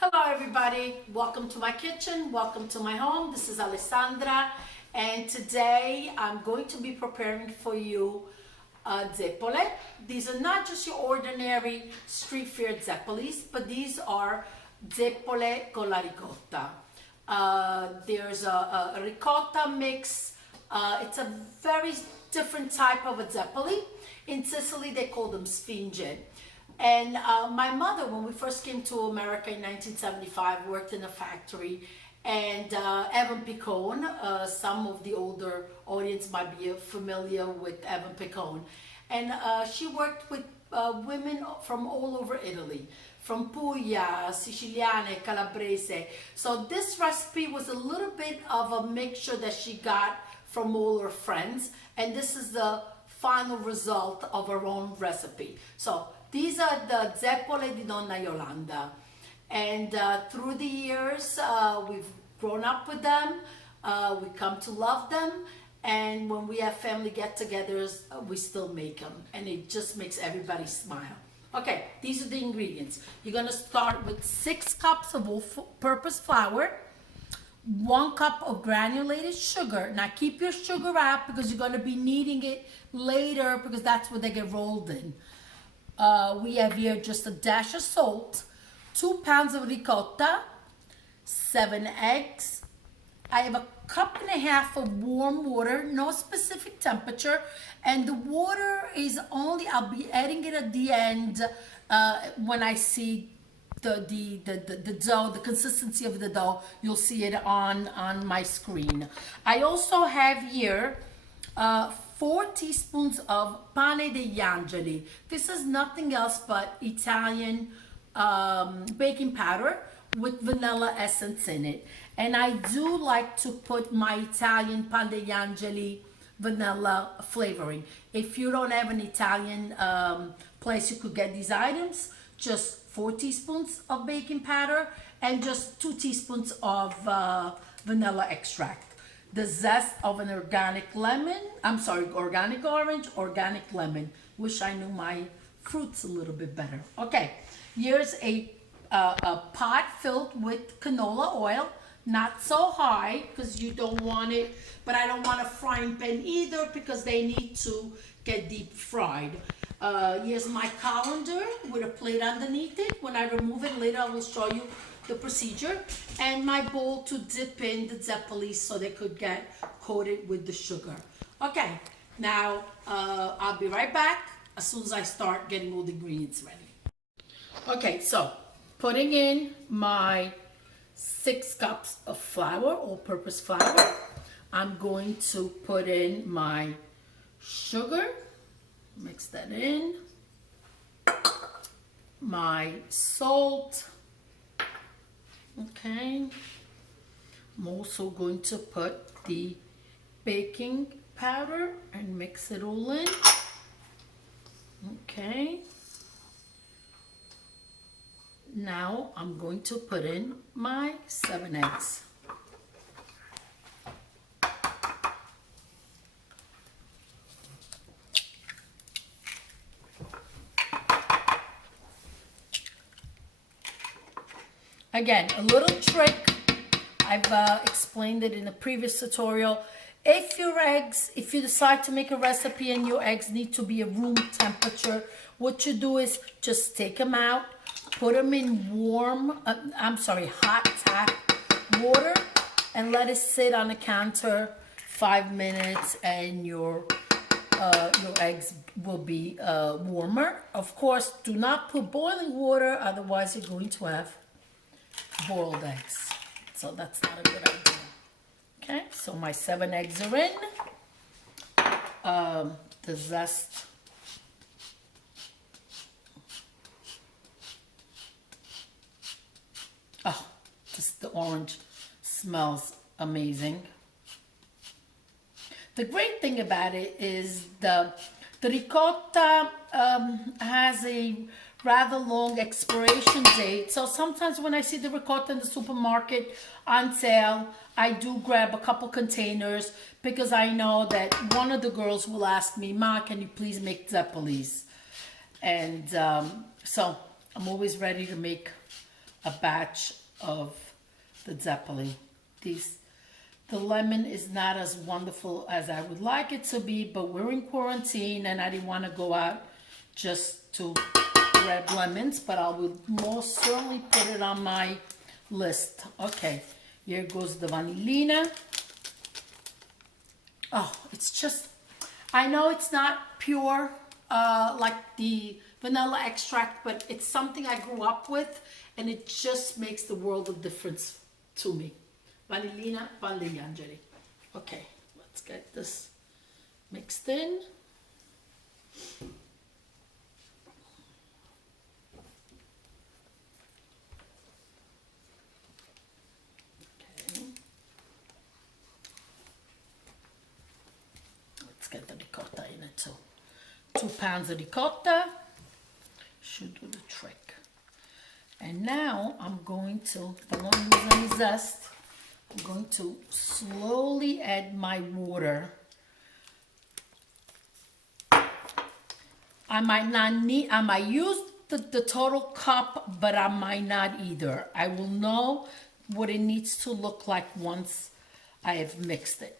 Hello everybody, welcome to my kitchen, welcome to my home. This is Alessandra and today I'm going to be preparing for you Zeppole. These are not just your ordinary street fair Zeppoles, but these are Zeppole con la ricotta. There's a ricotta mix. It's a very different type of a Zeppole. In Sicily they call them Sfinge. And my mother, when we first came to America in 1975, worked in a factory. And Evan Picone, some of the older audience might be familiar with Evan Picone. And she worked with women from all over Italy, from Puglia, Siciliane, Calabrese. So this recipe was a little bit of a mixture that she got from all her friends. And this is the final result of her own recipe. So these are the Zeppole di Donna Yolanda. And through the years, we've grown up with them. We come to love them. And when we have family get-togethers, we still make them. And it just makes everybody smile. Okay, these are the ingredients. You're going to start with 6 cups of all-purpose flour, 1 cup of granulated sugar. Now keep your sugar out because you're going to be needing it later because that's where they get rolled in. We have here just a dash of salt, 2 pounds of ricotta, 7 eggs. I have a cup and a half of warm water, no specific temperature, and the water is only, I'll be adding it at the end when I see the dough, the consistency of the dough. You'll see it on my screen. I also have here 4 teaspoons of Paneangeli. This is nothing else but Italian baking powder with vanilla essence in it. And I do like to put my Italian Paneangeli vanilla flavoring. If you don't have an Italian place you could get these items, just 4 teaspoons of baking powder and just 2 teaspoons of vanilla extract. The zest of an organic organic orange, organic lemon. Wish I knew my fruits a little bit better. Okay, here's a pot filled with canola oil. Not so high because you don't want it, but I don't want a frying pan either because they need to get deep fried. Here's my colander with a plate underneath it. When I remove it later, I will show you the procedure. And my bowl to dip in the Zeppole so they could get coated with the sugar. Okay, now I'll be right back as soon as I start getting all the ingredients ready. Okay, so putting in my 6 cups of flour, all-purpose flour. I'm going to put in my sugar, mix that in, my salt, okay. I'm also going to put the baking powder and mix it all in, okay. Now I'm going to put in my 7 eggs. Again, a little trick. I've explained it in a previous tutorial. If you decide to make a recipe and your eggs need to be at room temperature, what you do is just take them out, put them in hot tap water and let it sit on the counter 5 minutes and your eggs will be warmer. Of course, do not put boiling water, otherwise you're going to have boiled eggs. So that's not a good idea. Okay, so my 7 eggs are in. The zest. Oh, just the orange smells amazing. The great thing about it is the ricotta has a rather long expiration date. So sometimes when I see the ricotta in the supermarket on sale, I do grab a couple containers because I know that one of the girls will ask me, "Ma, can you please make Zeppoles?" And so I'm always ready to make a batch of the Zeppole. The lemon is not as wonderful as I would like it to be, but we're in quarantine and I didn't want to go out just to grab lemons, but I will most certainly put it on my list. Okay, here goes the vanillina. Oh, it's just, I know it's not pure like the vanilla extract, but it's something I grew up with and it just makes the world of difference to me. Vanillina, Paneangeli. Okay, let's get this mixed in. Okay. Let's get the ricotta in it too. 2 pounds of ricotta should do the trick. And now I'm going to, if I want to use any zest, I'm going to slowly add my water. I might use the total cup, but I might not either. I will know what it needs to look like once I have mixed it.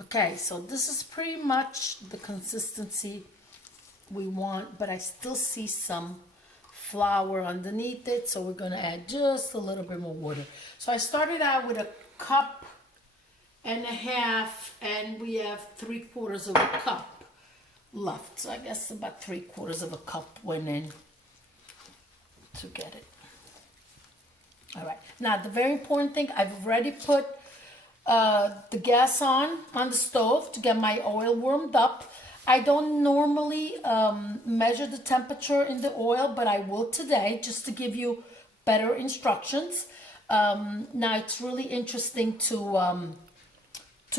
Okay, so this is pretty much the consistency we want, but I still see some flour underneath it, so we're gonna add just a little bit more water. So I started out with 1.5 cups, and we have 3/4 of a cup left. So I guess about 3/4 of a cup went in to get it. All right, now the very important thing, I've already put the gas on the stove to get my oil warmed up. I don't normally measure the temperature in the oil, but I will today just to give you better instructions. Now it's really interesting to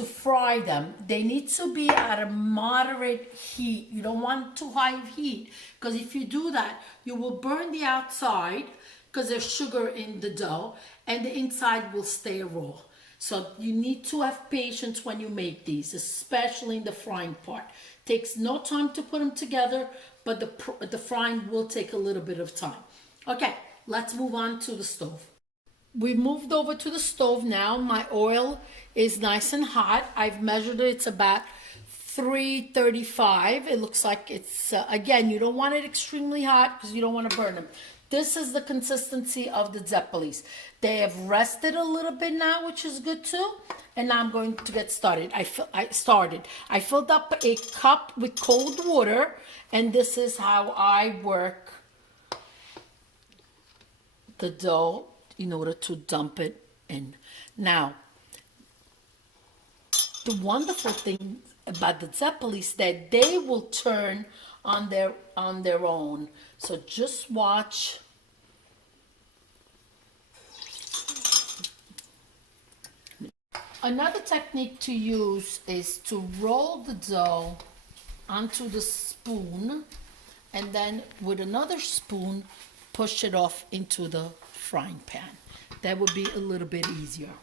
fry them. They need to be at a moderate heat. You don't want too high of heat, because if you do that, you will burn the outside because there's sugar in the dough, and the inside will stay raw. So you need to have patience when you make these, especially in the frying part. Takes no time to put them together, but the frying will take a little bit of time. Okay, let's move on to the stove. We moved over to the stove now. My oil is nice and hot. I've measured it. It's about 335. It looks like it's, again, you don't want it extremely hot because you don't want to burn them. This is the consistency of the Zeppoles. They have rested a little bit now, which is good too. And now I'm going to get started. I filled up 1 cup with cold water, and this is how I work the dough in order to dump it in. Now, the wonderful thing about the Zeppole is that they will turn on their own. So just watch. Another technique to use is to roll the dough onto the spoon, and then with another spoon push it off into the frying pan. That would be a little bit easier.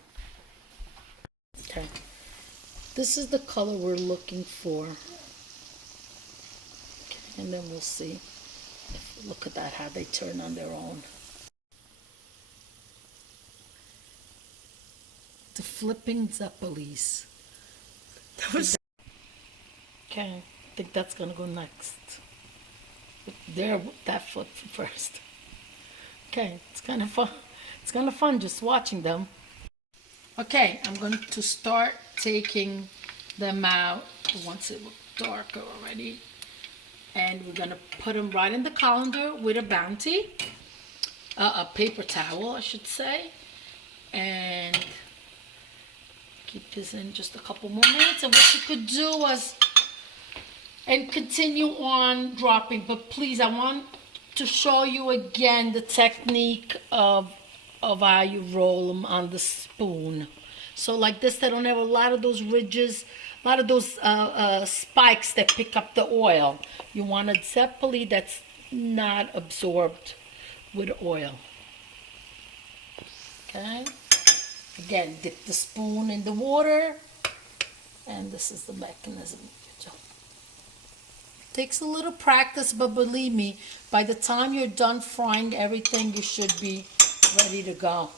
Okay, this is the color we're looking for. Okay, and then we'll see. Look at that, how they turn on their own. The flipping Zeppoles. Okay, I think that's gonna go next. There, that flip first. Okay, it's kind of fun. It's kind of fun just watching them. Okay, I'm going to start taking them out once it looks darker already. And we're gonna put them right in the colander with a Bounty. a paper towel, I should say, and keep this in just a couple more minutes. And what you could do was, and continue on dropping, but please, I want to show you again the technique of how you roll them on the spoon. So like this, they don't have a lot of those ridges, a lot of those spikes that pick up the oil. You want a Zeppole that's not absorbed with oil. Okay. Again, dip the spoon in the water, and this is the mechanism. Takes a little practice, but believe me, by the time you're done frying everything, you should be ready to go.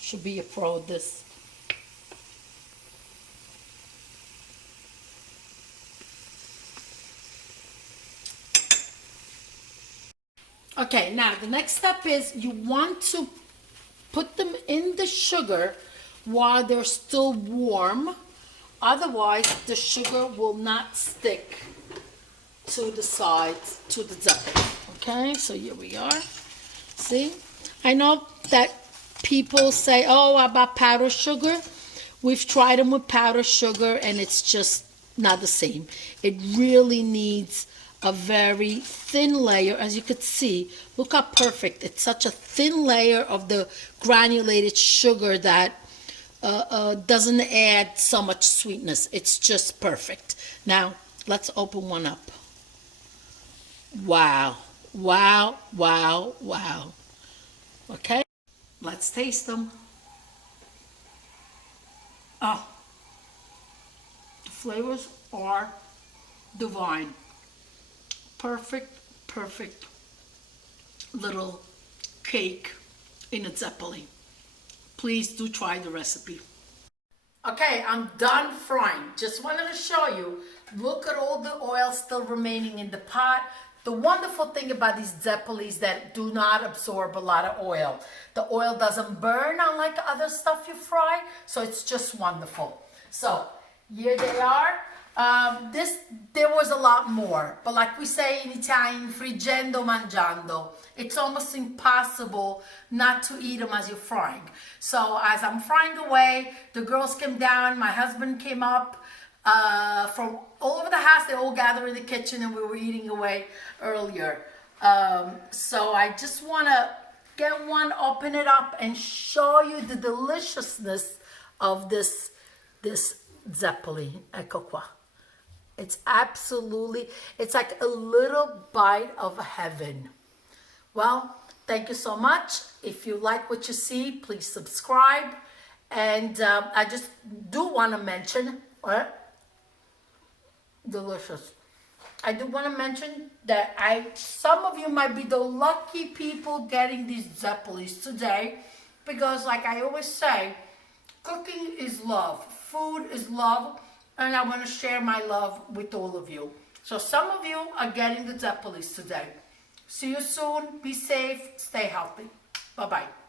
Should be a pro at this. Okay, now the next step is you want to put them in the sugar while they're still warm. Otherwise, the sugar will not stick to the sides, to the Zeppole. Okay, so here we are. See? I know that people say, oh, about powdered sugar. We've tried them with powdered sugar, and it's just not the same. It really needs a very thin layer. As you could see, look how perfect. It's such a thin layer of the granulated sugar that doesn't add so much sweetness. It's just perfect. Now, let's open one up. Wow, wow, wow, wow. Okay, let's taste them. Oh, the flavors are divine. Perfect, perfect little cake in a Zeppole. Please do try the recipe. Okay, I'm done frying. Just wanted to show you. Look at all the oil still remaining in the pot. The wonderful thing about these Zeppoles that do not absorb a lot of oil. The oil doesn't burn unlike other stuff you fry, so it's just wonderful. So here they are. There was a lot more, but like we say in Italian, friggendo mangiando. It's almost impossible not to eat them as you're frying. So as I'm frying away, the girls came down, my husband came up, from all over the house. They all gathered in the kitchen and we were eating away earlier. So I just want to get one, open it up, and show you the deliciousness of this Zeppole. Ecco qua. It's absolutely, it's like a little bite of heaven. Well, thank you so much. If you like what you see, please subscribe. And I just do want to mention, delicious. I do want to mention that some of you might be the lucky people getting these Zeppoles today, because like I always say, cooking is love, food is love, and I want to share my love with all of you. So some of you are getting the Zeppoles today. See you soon. Be safe. Stay healthy. Bye-bye.